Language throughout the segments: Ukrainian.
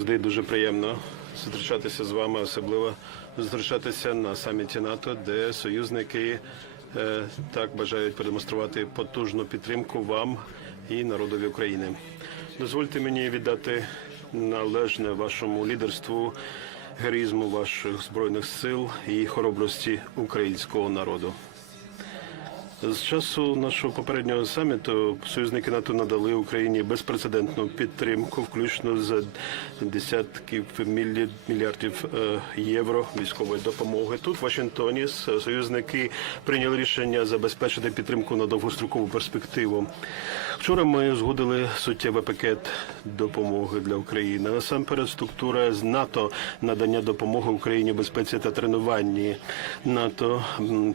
Завжди дуже приємно зустрічатися з вами, особливо зустрічатися на саміті НАТО, де союзники е, так бажають продемонструвати потужну підтримку вам і народові України. Дозвольте мені віддати належне вашому лідерству, героїзму ваших збройних сил і хоробрості українського народу. З часу нашого попереднього саміту союзники НАТО надали Україні безпрецедентну підтримку, включно з десятків мільярдів е, євро військової допомоги. Тут в Вашингтоні союзники прийняли рішення забезпечити підтримку на довгострокову перспективу. Вчора ми узгодили суттєвий пакет допомоги для України. Насамперед, структура з НАТО надання допомоги Україні безпеці та тренуванні. НАТО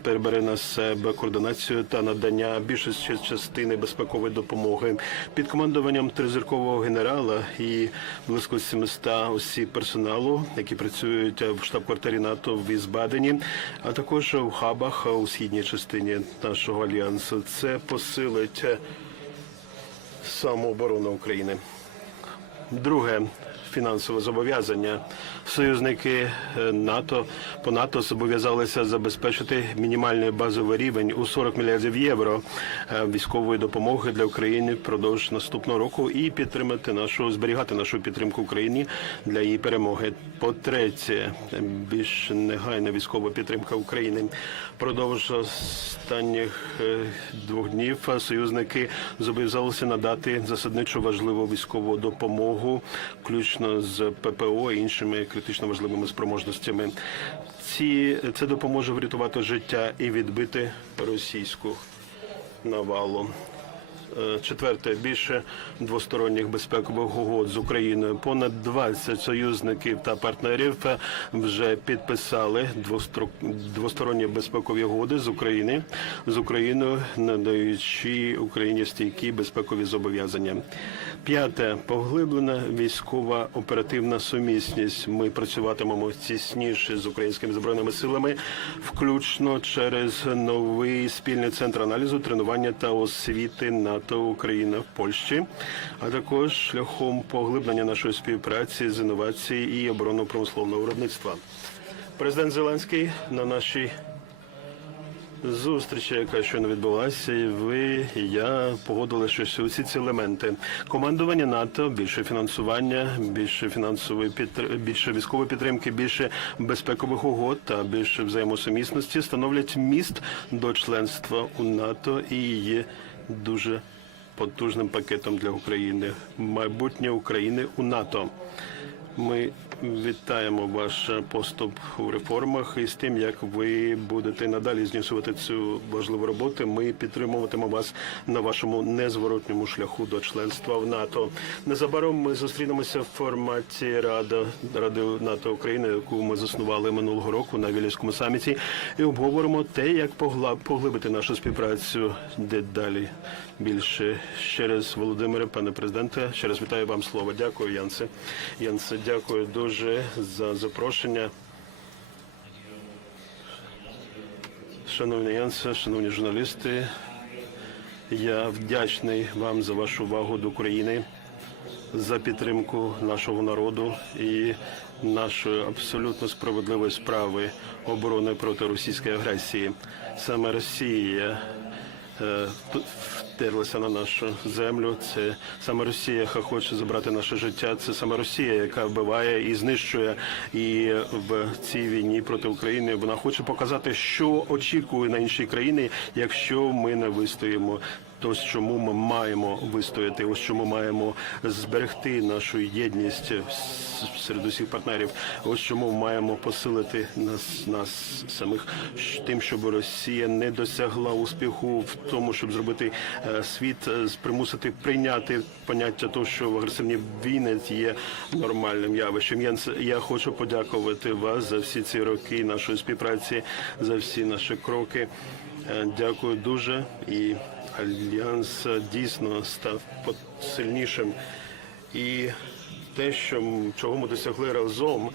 перебере на себе координацію та надання більшості частини безпекової допомоги під командуванням тризіркового генерала і близько 700 осіб персоналу, які працюють в штаб-квартирі НАТО в Візбадені, а також у хабах у східній частині нашого альянсу. Це посилить самооборону України. Друге фінансове зобов'язання. Союзники е, НАТО по НАТО зобов'язалися забезпечити мінімальний базовий рівень у 40 мільярдів євро е, військової допомоги для України впродовж наступного року і підтримати нашу зберігати нашу підтримку Україні для її перемоги. По-третє, більш негайна військова підтримка України. Впродовж останніх е, двох днів союзники зобов'язалися надати засадничо важливу військову допомогу, включно з ППО і іншими критично важливими спроможностями. Ці це допоможе врятувати життя і відбити російську навалу. Е, Четверте, більше двосторонніх безпекових угод з Україною. Понад 20 союзників та партнерів вже підписали двосторонні безпекові угоди з України з Україною, надаючи Україні стійкі безпекові зобов'язання. П'яте поглиблена військова оперативна сумісність. Ми працюватимемо тісніше з українськими збройними силами, включно через новий спільний центр аналізу, тренування та освіти НАТО Україна в Польщі, а також шляхом поглиблення нашої співпраці з інновацій і оборонно-промисловного виробництва. Президент Зеленський на нашій зустрічі, яка щойно відбулася, і ви і я погодили, що усі ці елементи командування НАТО, більше фінансування, більше фінансової підтр- більше військової підтримки, більше безпекових угод та більше взаємосумісності становлять міст до членства у НАТО і є дуже потужним пакетом для України. Майбутнє України у НАТО. Ми вітаємо ваш поступ у реформах і з тим, як ви будете надалі знісувати цю важливу роботу. Ми підтримуватимемо вас на вашому незворотньому шляху до членства в НАТО. Незабаром ми зустрінемося в форматі Рада Ради НАТО України, яку ми заснували минулого року на Вільнюському саміті, і обговоримо те, як поглибити нашу співпрацю дедалі більше. Ще раз, Володимире, пане президенте, ще раз вітаю вам слово. Дякую, Янце. Янце, дякую дуже за запрошення. Шановні Янце, шановні журналісти, я вдячний вам за вашу увагу до України, за підтримку нашого народу і нашої абсолютно справедливої справи оборони проти російської агресії. Саме Росія втерлася на нашу землю. Це саме Росія, яка хоче забрати наше життя. Це саме Росія, яка вбиває і знищує. І в цій війні проти України вона хоче показати, що очікує на інші країни, якщо ми не вистоїмо. Ось чому ми маємо вистояти, ось чому маємо зберегти нашу єдність серед усіх партнерів. Ось чому маємо посилити нас, нас самих тим, щоб Росія не досягла успіху в тому, щоб зробити е, світ, е, примусити прийняти поняття того, що в агресивні війни є нормальним явищем. Я, я хочу подякувати вас за всі ці роки нашої співпраці, за всі наші кроки. Е, Дякую дуже і альянс е, дійсно став сильнішим. І те, що чого ми досягли разом,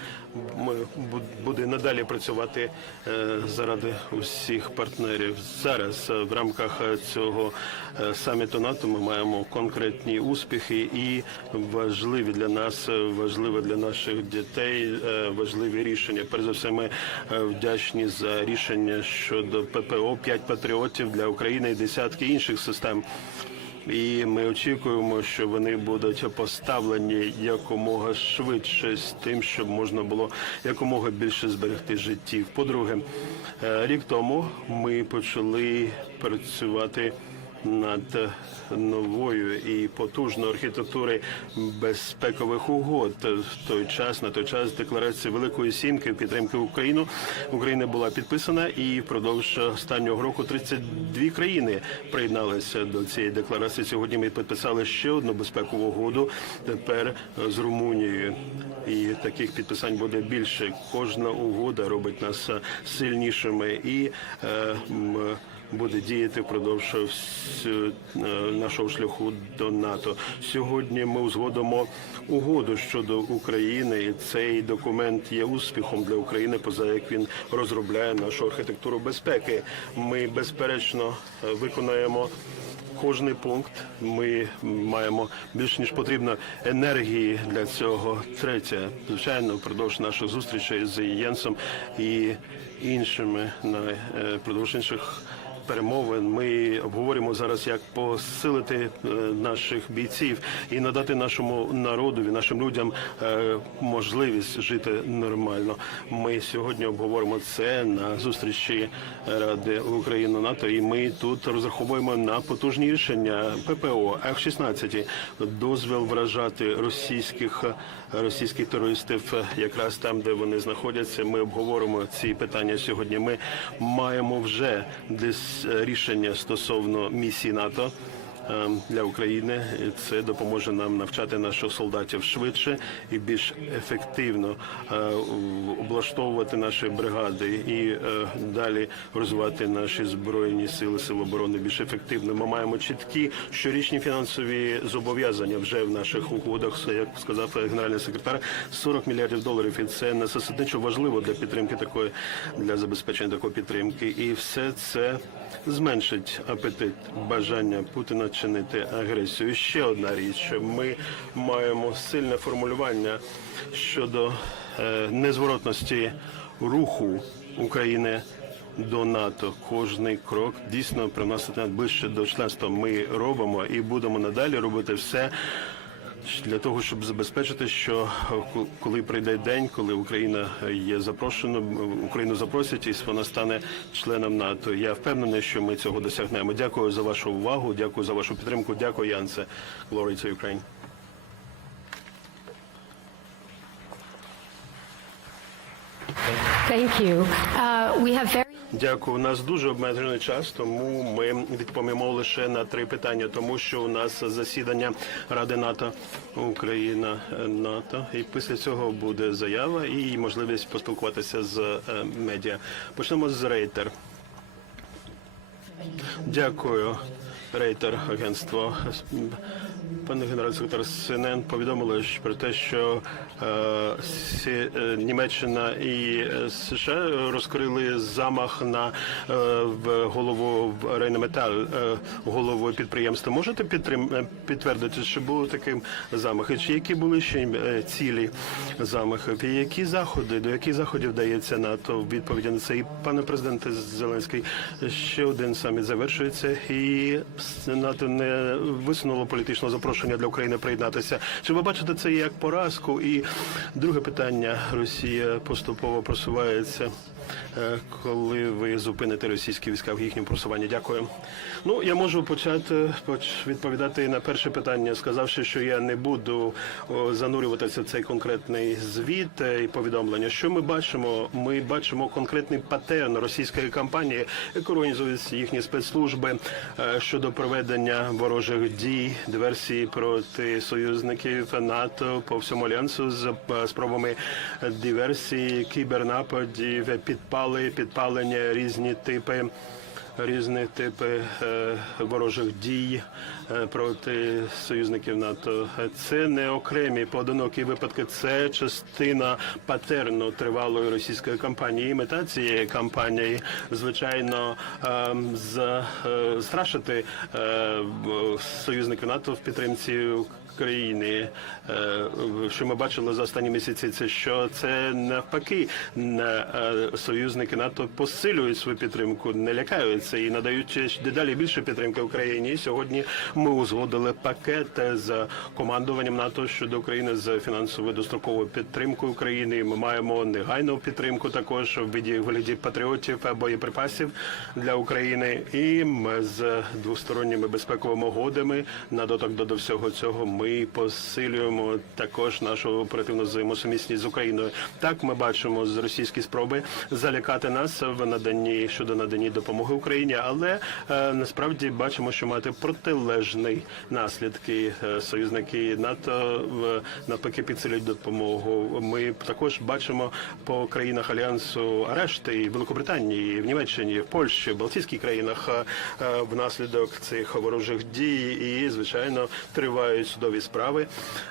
ми бу- буде надалі працювати е, заради усіх партнерів. Зараз е, в рамках цього е, саміту НАТО ми маємо конкретні успіхи і важливі для нас, важливі для наших дітей, важливі рішення. Перш за все, ми вдячні за рішення щодо ППО 5 патріотів для України і десятки інших систем. І ми очікуємо, що вони будуть поставлені якомога швидше з тим, щоб можна було якомога більше зберегти життів. По-друге, е, рік тому ми почали працювати над новою і потужною архітектурою безпекових угод. В той час на той час декларація Великої Сімки підтримки України України була підписана, і впродовж останнього року 32 країни приєдналися до цієї декларації. Сьогодні ми підписали ще одну безпекову угоду тепер з Румунією. І таких підписань буде більше. Кожна угода робить нас сильнішими і е, буде діяти впродовж е, нашого шляху до НАТО. Сьогодні ми узгодимо угоду щодо України, і цей документ є успіхом для України, поза як він розробляє нашу архітектуру безпеки. Ми безперечно виконаємо. Кожний пункт ми маємо більш ніж потрібно енергії для цього. Третє, звичайно, впродовж наших зустрічей з Єнсом і іншими на е, впродовж інших перемовин. Ми обговорюємо зараз, як посилити е, наших бійців і надати нашому народові, нашим людям е, можливість жити нормально. Ми сьогодні обговоримо це на зустрічі Ради Україна НАТО, і ми тут розраховуємо на потужні рішення ППО F-16, дозвіл вражати російських російських терористів якраз там, де вони знаходяться. Ми обговоримо ці питання сьогодні. Ми маємо вже десь рішення стосовно місії НАТО. Е, Для України це допоможе нам навчати наших солдатів швидше і більш ефективно е, облаштовувати наші бригади і е, далі розвивати наші збройні сили сил оборони більш ефективно. Ми маємо чіткі щорічні фінансові зобов'язання вже в наших угодах, як сказав генеральний секретар, 40 мільярдів доларів. І це несусідничо важливо для підтримки такої для забезпечення такої підтримки. І все це зменшить апетит бажання Путіна чинити агресію. Ще одна річ: ми маємо сильне формулювання щодо е, незворотності руху України. До НАТО кожний крок дійсно приносить нас ближче до членства. Ми робимо і будемо надалі робити все для того, щоб забезпечити, що е, коли прийде день, коли Україна є запрошена, Україну запросять, і вона стане членом НАТО. Я впевнений, що ми цього досягнемо. Дякую за вашу увагу. Дякую за вашу підтримку. Дякую, Янце. Glory to Ukraine. Thank you. Uh, we have very Дякую. У нас дуже обмежений час, тому ми відповімо лише на три питання, тому що у нас засідання Ради НАТО Україна е, НАТО. І після цього буде заява і можливість поспілкуватися з е, медіа. Почнемо з рейтер. Дякую. Рейтер агентство. Пане генеральний секретар СНН повідомили про те, що е, е, Німеччина і е, США розкрили замах на е, голову в Рейнметал, е, голову підприємства. Можете підтрим, е, підтвердити, що був таким замах? Чи які були ще цілі замахів? І які заходи, до яких заходів дається НАТО в відповіді на це? І пане президенте Зеленський, ще один саміт завершується, і НАТО не висунуло політичного запрошення для України приєднатися. Чи ви бачите це як поразку? І друге питання: Росія поступово просувається. Е, Коли ви зупините російські війська в їхньому просуванні? Дякую. Ну я можу почати поч- відповідати на перше питання, сказавши, що я не буду занурюватися в цей конкретний звіт е, і повідомлення. Що ми бачимо? Ми бачимо конкретний патерн російської кампанії, яку організують їхні спецслужби е, щодо проведення ворожих дій, диверсії проти союзників НАТО по всьому альянсу з спробами диверсії, кібернападів, підпали, підпалення, різні типи різні типи е, ворожих дій проти союзників НАТО. Це не окремі поодинокі випадки, це частина патерну тривалої російської кампанії. І мета цієї кампанії, звичайно, е, застрашити е, союзників НАТО в підтримці країни, Е, що ми бачили за останні місяці, це що це навпаки е, союзники НАТО посилюють свою підтримку, не лякаються і надають дедалі більше підтримки Україні. Сьогодні ми узгодили пакет з командуванням НАТО щодо України з фінансовою достроковою підтримкою України. Ми маємо негайну підтримку також в виді вигляді патріотів боєприпасів для України. І ми з двосторонніми безпековими угодами на доток до всього цього ми посилюємо також нашу оперативну взаємосумісність з Україною. Так ми бачимо з російські спроби залякати нас в наданні щодо наданні допомоги Україні, але е, насправді бачимо, що мати протилежний наслідки Е, союзники НАТО навпаки підсилюють допомогу. Ми також бачимо по країнах альянсу арешти і в Великобританії, і в Німеччині, і в Польщі, в Балтійських країнах е, внаслідок цих ворожих дій і звичайно тривають судові справи,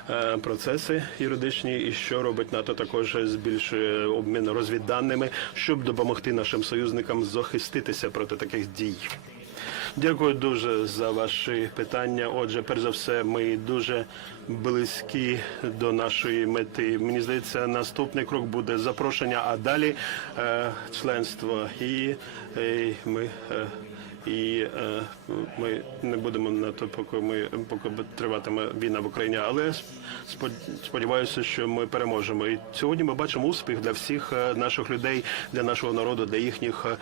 е, процеси юридичні, і що робить НАТО також збільшує обмін розвідданими, щоб допомогти нашим союзникам захиститися проти таких дій. Дякую дуже за ваші питання. Отже, перш за все, ми дуже близькі до нашої мети. Мені здається, наступний крок буде запрошення, а далі е, членство. І, е, ми. Е, і е, ми не будемо на то, поки ми поки триватиме війна в Україні. Але сподіваюся, що ми переможемо. І сьогодні ми бачимо успіх для всіх е, наших людей, для нашого народу, для їхніх е,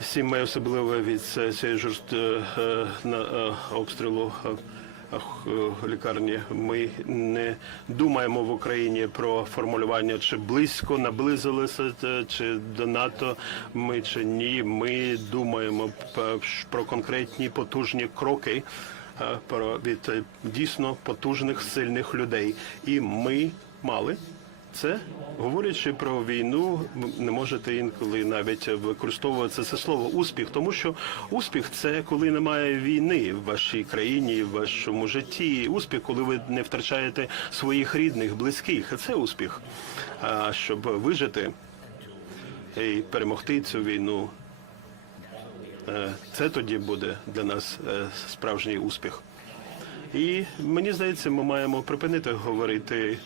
сімей, особливо від цієї жорст е, е, обстрілу. е, лікарні. Ми не думаємо в Україні про формулювання, чи близько наблизилися чи до НАТО ми чи ні. Ми думаємо про конкретні потужні кроки. від дійсно потужних сильних людей, і ми мали це говорячи про війну, не можете інколи навіть використовувати це слово успіх, тому що успіх це коли немає війни в вашій країні, в вашому житті. Успіх, коли ви не втрачаєте своїх рідних, близьких. Це успіх. А щоб вижити і перемогти цю війну, е, це тоді буде для нас е, справжній успіх. І мені здається, ми маємо припинити говорити,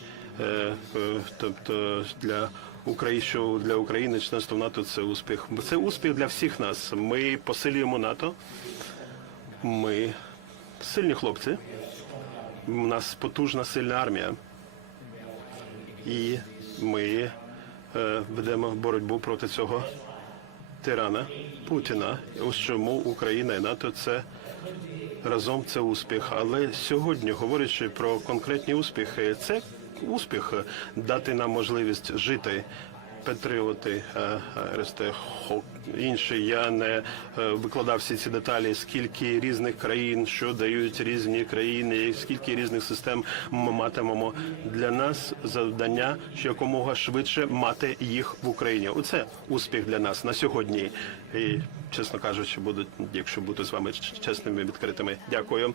тобто для України, що для України членство в НАТО це успіх. Це успіх для всіх нас. Ми посилюємо НАТО. Ми сильні хлопці. У нас потужна сильна армія. І ми е, ведемо боротьбу проти цього тирана Путіна. Ось чому Україна і НАТО це разом це успіх. Але сьогодні, говорячи про конкретні успіхи, це успіх дати нам можливість жити. Патріоти, е, РСТ, ХОК. Я не е, викладав всі ці деталі, скільки різних країн, що дають різні країни, скільки різних систем ми матимемо. Для нас завдання, що якомога швидше мати їх в Україні. Оце успіх для нас на сьогодні. І, чесно кажучи, буду, якщо бути з вами чесними, відкритими. Дякую.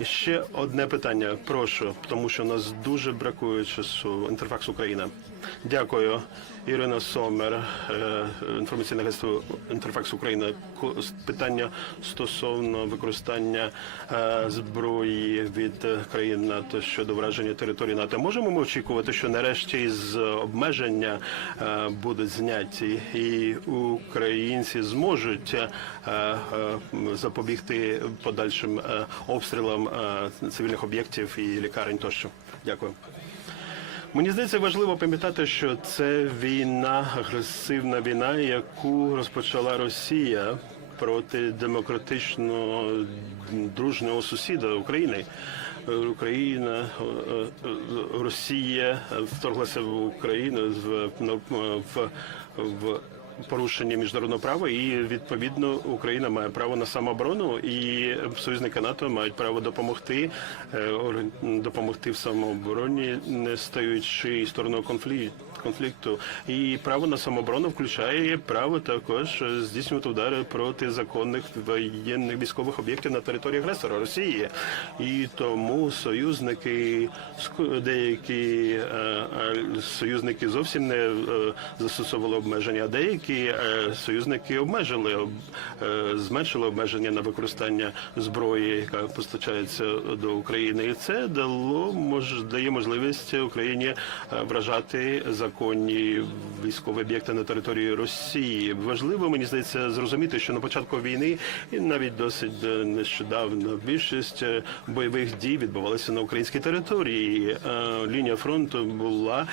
І ще одне питання. Прошу, тому що нас дуже бракує часу. Інтерфакс Україна. Дякую. Ірина Сомер, е, інформаційне агентство Інтерфакс Україна. Питання стосовно використання е, зброї від країн НАТО щодо враження території НАТО. Можемо ми очікувати, що нарешті з обмеження е, будуть зняті, і українці зможуть запобігти подальшим обстрілам цивільних об'єктів і лікарень тощо. Дякую. Мені здається, важливо пам'ятати, що це війна, агресивна війна, яку розпочала Росія проти демократичного дружнього сусіда України. Україна, е, е, Росія вторглася в Україну в, в, в порушення міжнародного права, і відповідно Україна має право на самооборону, і союзники НАТО мають право допомогти е, допомогти в самообороні, не стаючи стороною конфлікту. І право на самооборону включає право також здійснювати удари проти законних воєнних військових об'єктів на території агресора Росії. І тому союзники деякі е, е, союзники зовсім не застосовували обмеження, а деякі е, союзники обмежили е, зменшили обмеження на використання зброї, яка постачається до України, і це дало мож дає можливість Україні е, вражати законні військові об'єкти на території Росії. Важливо мені здається зрозуміти, що на початку війни і навіть досить нещодавно більшість бойових дій відбувалися на українській території. Лінія фронту була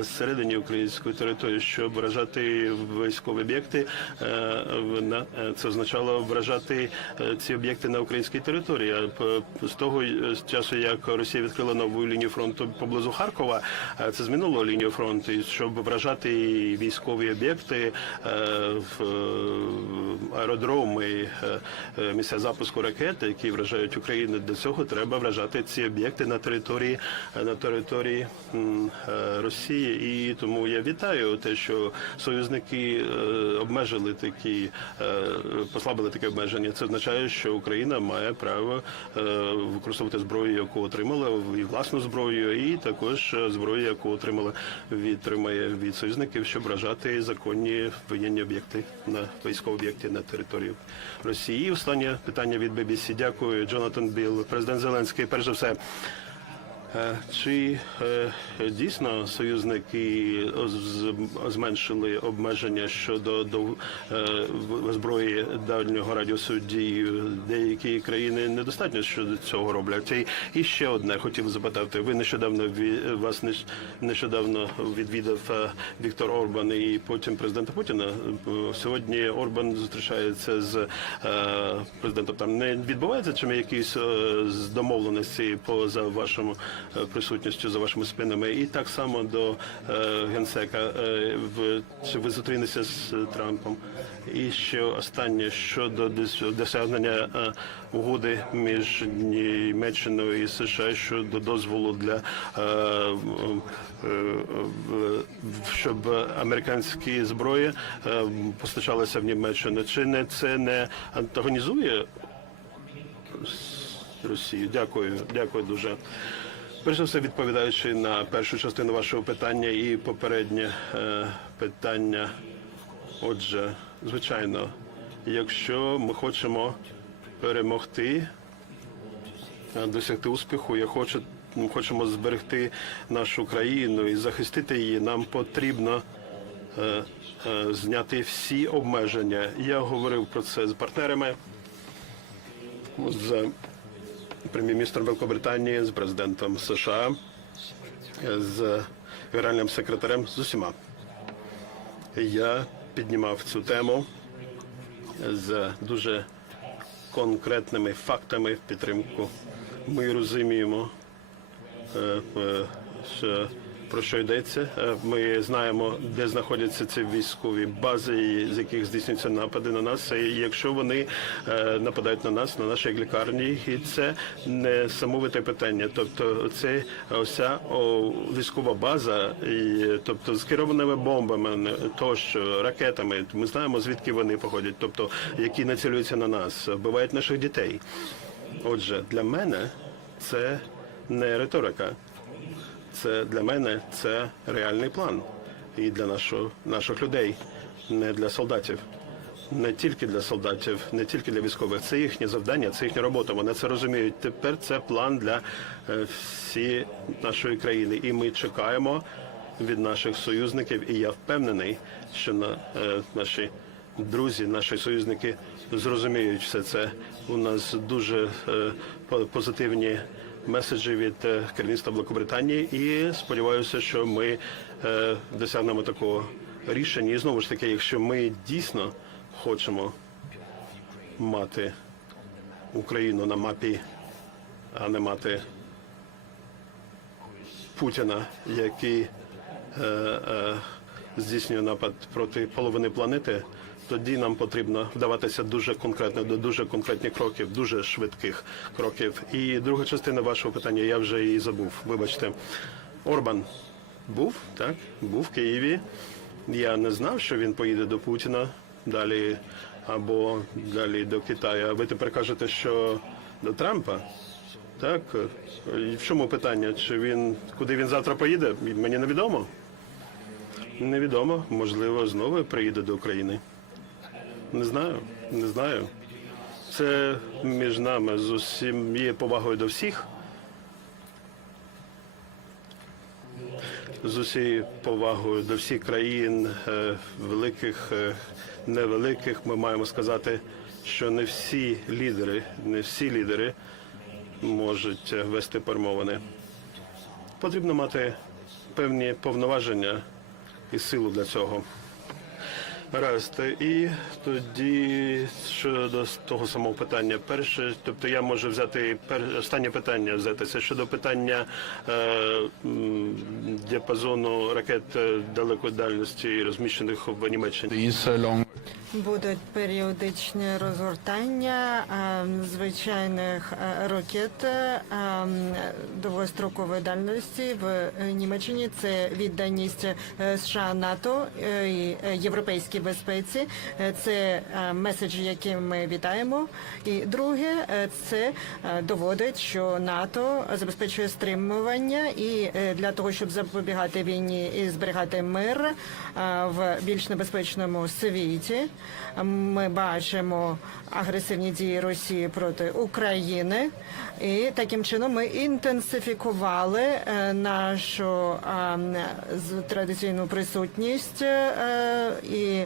всередині української території, щоб вражати військові об'єкти. е, е, Це означало вражати е, ці об'єкти на українській території. З того часу, як Росія відкрила нову лінію фронту поблизу Харкова, це змінило лінію фронту, щоб вражати військові об'єкти, в аеродроми, місця запуску ракет, які вражають Україну. Для цього треба вражати ці об'єкти на території на території Росії. І тому я вітаю те, що союзники е, обмежили такі, е, послабили таке обмеження. Це означає, що Україна має право е, використовувати зброю, яку отримала, і власну зброю, і також зброю, яку отримала від тримає від союзників, щоб вражати законні воєнні об'єкти на військові об'єкти на території Росії. Останнє питання від BBC. Дякую, Джонатан Білл, президент Зеленський. Перш за все. Е, Чи е, дійсно союзники зменшили обмеження щодо до е, зброї дальнього радіусу дії? Деякі країни недостатньо щодо цього роблять. І, ще одне хотів запитати. Ви нещодавно вас нещ- нещодавно відвідав е, Віктор Орбан і потім президента Путіна. Е, Сьогодні Орбан зустрічається з е, президентом. Там не відбувається чим якісь е, домовленості поза вашому е, присутністю за вашими спинами, і так само до е, генсека. Е, в ви зустрінетеся з Трампом? І ще останнє щодо досягнення е, угоди між Німеччиною і США щодо дозволу для е, е, щоб американські зброї е, постачалися в Німеччину. Чи не це не антагонізує Росію? Дякую, дякую дуже. Перш за все, відповідаючи на першу частину вашого питання і попереднє е, питання. Отже, звичайно, якщо ми хочемо перемогти, е, досягти успіху, я хочу, ми хочемо зберегти нашу країну і захистити її, нам потрібно е, е, зняти всі обмеження. Я говорив про це з партнерами, з прем'єр-міністром Великобританії, з президентом США, з генеральним секретарем, з усіма. Я піднімав цю тему з дуже конкретними фактами в підтримку. Ми розуміємо, е, е, що- про що йдеться. Е, Ми знаємо, де знаходяться ці військові бази, з яких здійснюються напади на нас. І якщо вони е, нападають на нас, на наші лікарні, і це не самовите питання. Тобто, це ося військова база, і, тобто з керованими бомбами, тощо ракетами. Ми знаємо звідки вони походять, тобто які націлюються на нас, вбивають наших дітей. Отже, для мене це не риторика. Це для мене це реальний план. І для нашого, наших людей, не для солдатів. Не тільки для солдатів, не тільки для військових. Це їхнє завдання, це їхня робота. Вони це розуміють. Тепер це план для е, всієї нашої країни. І ми чекаємо від наших союзників. І я впевнений, що на, е, наші друзі, наші союзники зрозуміють все це. У нас дуже е, по- позитивні меседжі від е, керівництва Великобританії, і сподіваюся, що ми е, досягнемо такого рішення. І знову ж таки, якщо ми дійсно хочемо мати Україну на мапі, а не мати Путіна, який е, здійснює напад проти половини планети, тоді нам потрібно вдаватися дуже конкретно до дуже конкретних кроків, дуже швидких кроків. І друга частина вашого питання я вже її забув. Вибачте, Орбан був так, був в Києві. Я не знав, що він поїде до Путіна далі або далі до Китаю. А ви тепер кажете, що до Трампа? Так, в чому питання? Чи він куди він завтра поїде? Мені невідомо. Невідомо. Можливо, знову приїде до України. Не знаю, не знаю. Це між нами з усім є повагою до всіх. З усією повагою до всіх країн, е, великих, е, невеликих, ми маємо сказати, що не всі лідери, не всі лідери можуть е, вести перемовини. Потрібно мати певні повноваження і силу для цього. Гаразд. І тоді щодо того самого питання. Перше, тобто я можу взяти пер... останнє питання взяти. Це щодо питання е, діапазону ракет е, далекої дальності, розміщених в Німеччині. Будуть періодичні розгортання е, звичайних е, ракет е, довгострокової дальності в е, Німеччині. Це відданість США НАТО і е, європейській безпеці. Е, Це е, меседж, який ми вітаємо. І друге, е, це доводить, що НАТО забезпечує стримування і для того, щоб запобігати війні і зберігати мир в більш небезпечному світі. Ми бачимо агресивні дії Росії проти України, і таким чином ми інтенсифікували нашу традиційну присутність і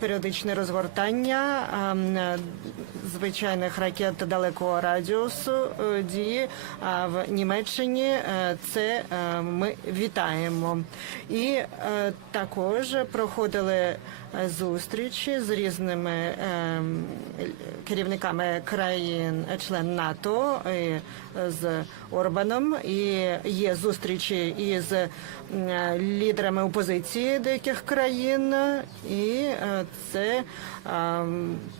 періодичне розгортання е, звичайних ракет далекого радіусу е, дії а в Німеччині. е, Це е, ми вітаємо. І е, також проходили е, зустрічі з різними е, керівниками країн-член НАТО з Орбаном. І є зустрічі із лідерами опозиції деяких країн, і е, це е,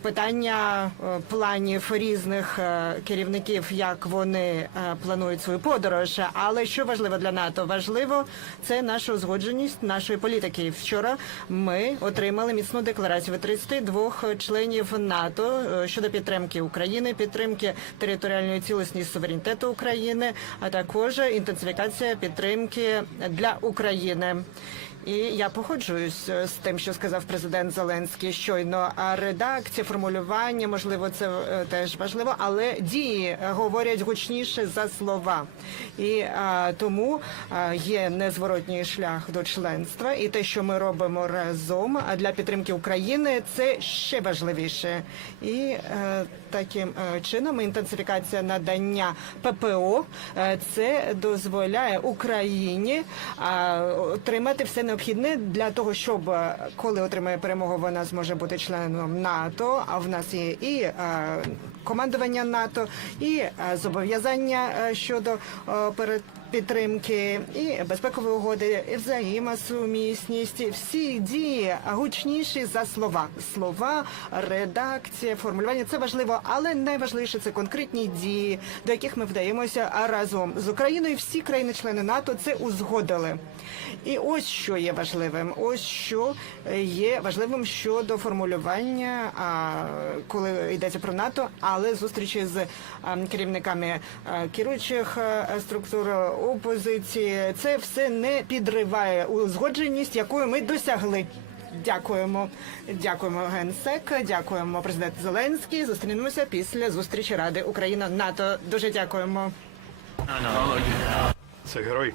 питання е, планів різних е, керівників, як вони планують свою подорож. Але що важливо для НАТО? Важливо це наша узгодженість нашої політики. Вчора ми отримали міцну декларацію від 32 членів НАТО щодо підтримки України, підтримки територіальної цілісності суверенітету України, а також інтенсифікація підтримки для України. І я погоджуюсь е, з тим, що сказав президент Зеленський щойно. А редакція, формулювання, можливо, це е, теж важливо, але дії е, говорять гучніше за слова. І а, тому а, є незворотній шлях до членства, і те, що ми робимо разом а для підтримки України, це ще важливіше. І е, таким чином інтенсифікація надання ППО це дозволяє Україні а, отримати все необхідне для того, щоб е, коли отримає перемогу, вона зможе бути членом НАТО. А в нас є і е, командування НАТО, і е, зобов'язання щодо перед підтримки і безпекові угоди, і взаємосумісність. Всі дії гучніші за слова. Слова, редакція, формулювання це важливо, але найважливіше це конкретні дії, до яких ми вдаємося разом з Україною. Всі країни-члени НАТО це узгодили. І ось що є важливим. Ось що є важливим щодо формулювання, коли йдеться про НАТО, але зустрічі з керівниками керуючих структур опозиції, це все не підриває узгодженість, якою ми досягли. Дякуємо, дякуємо генсек, дякуємо президент Зеленський. Зустрінемося після зустрічі Ради Україна НАТО. Дуже дякуємо. Це герой.